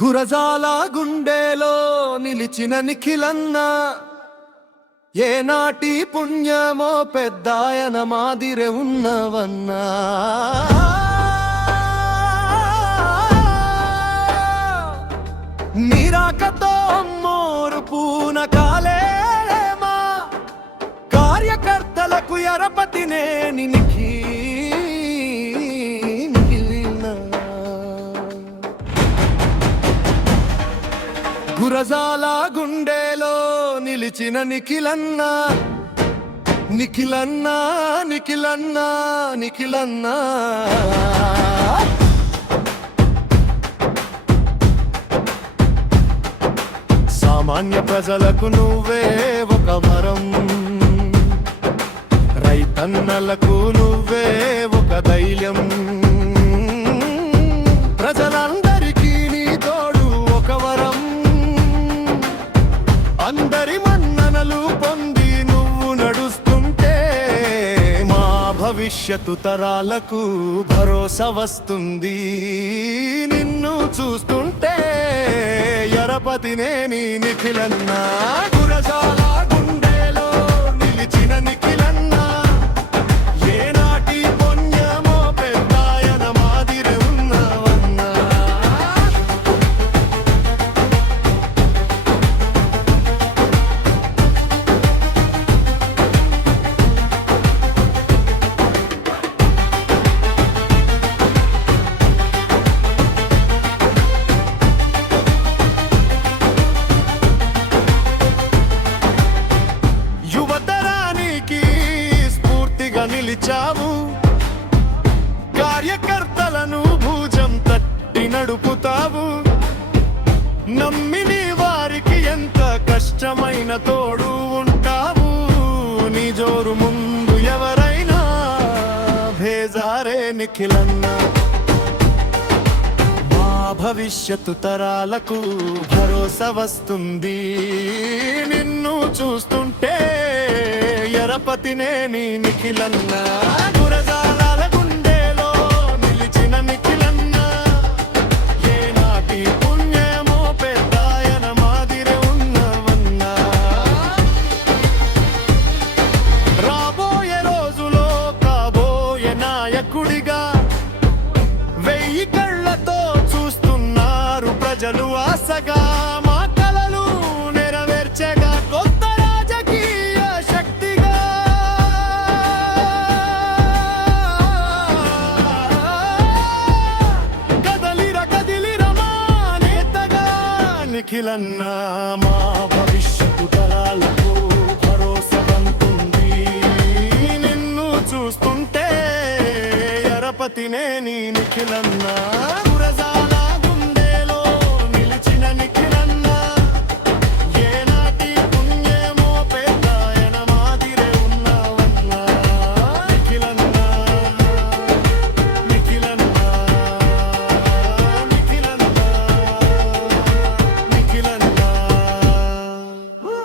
గురజాల గుండెలో నిలిచిన నిఖిలన్న ఏనాటి పుణ్యమో పెద్దాయన మాదిరే ఉన్నవన్నా నిరాకతో మోరు పూన కాలేమా కార్యకర్తలకు ఎరపతినే నిఖి గురజాల గుండెలో నిలిచిన నిఖిలన్న నిఖిలన్న నిఖిలన్న నిఖిలన్న సామాన్య ప్రజలకు నువ్వే ఒక వరం, రైతన్నలకు నువ్వే ఒక ధైర్యం, ప్రజలందరికీ నీ తోడు ఒక వరం, అందరి మన్ననలు పొంది నువ్వు నడుస్తుంటే మా భవిష్యత్తు తరాలకు భరోసా వస్తుంది. నిన్ను చూస్తుంటే ఎరపతినే నీ నిఖిలన్న గురజాల గుండెలో నిలిచిన నిఖిలన్న ఏనాటి పుణ్యమో పెద్దాయన మాదిరే ఉన్నవన్నా. నిలిచావు, కార్యకర్తలను భుజం తట్టి నడుపుతావు, నమ్మిని వారికి ఎంత కష్టమైన తోడు ఉంటావు. నీ జోరు ముందు ఎవరైనా భేజారే నిఖిలన్న, మా భవిష్యత్తు తరాలకు భరోసా వస్తుంది. నిన్ను చూస్తుంటే ఎరపతినే నీ నిఖిలన్న గురజాల గుండెలో నిలిచిన నిఖిలన్న ఏనాటి పుణ్యమో పెద్దాయన మాదిరే ఉన్నవన్నా. రాబోయే రోజులో కాబోయే నాయకుడిగా 1000 కళ్ళతో చూస్తున్నారు ప్రజలు ఆశగా, మా కలలు నెరవేర్చగా కొత్త రాజకీయ శక్తిగా. కదిలిర మా నేతగా నిఖిలన్న, మా భవిష్యత్తు తరాలకు భరోసా ఉంటుంది. నిన్ను చూస్తుంటే ఎరపతినే నీ నిఖిలన్న గురజాల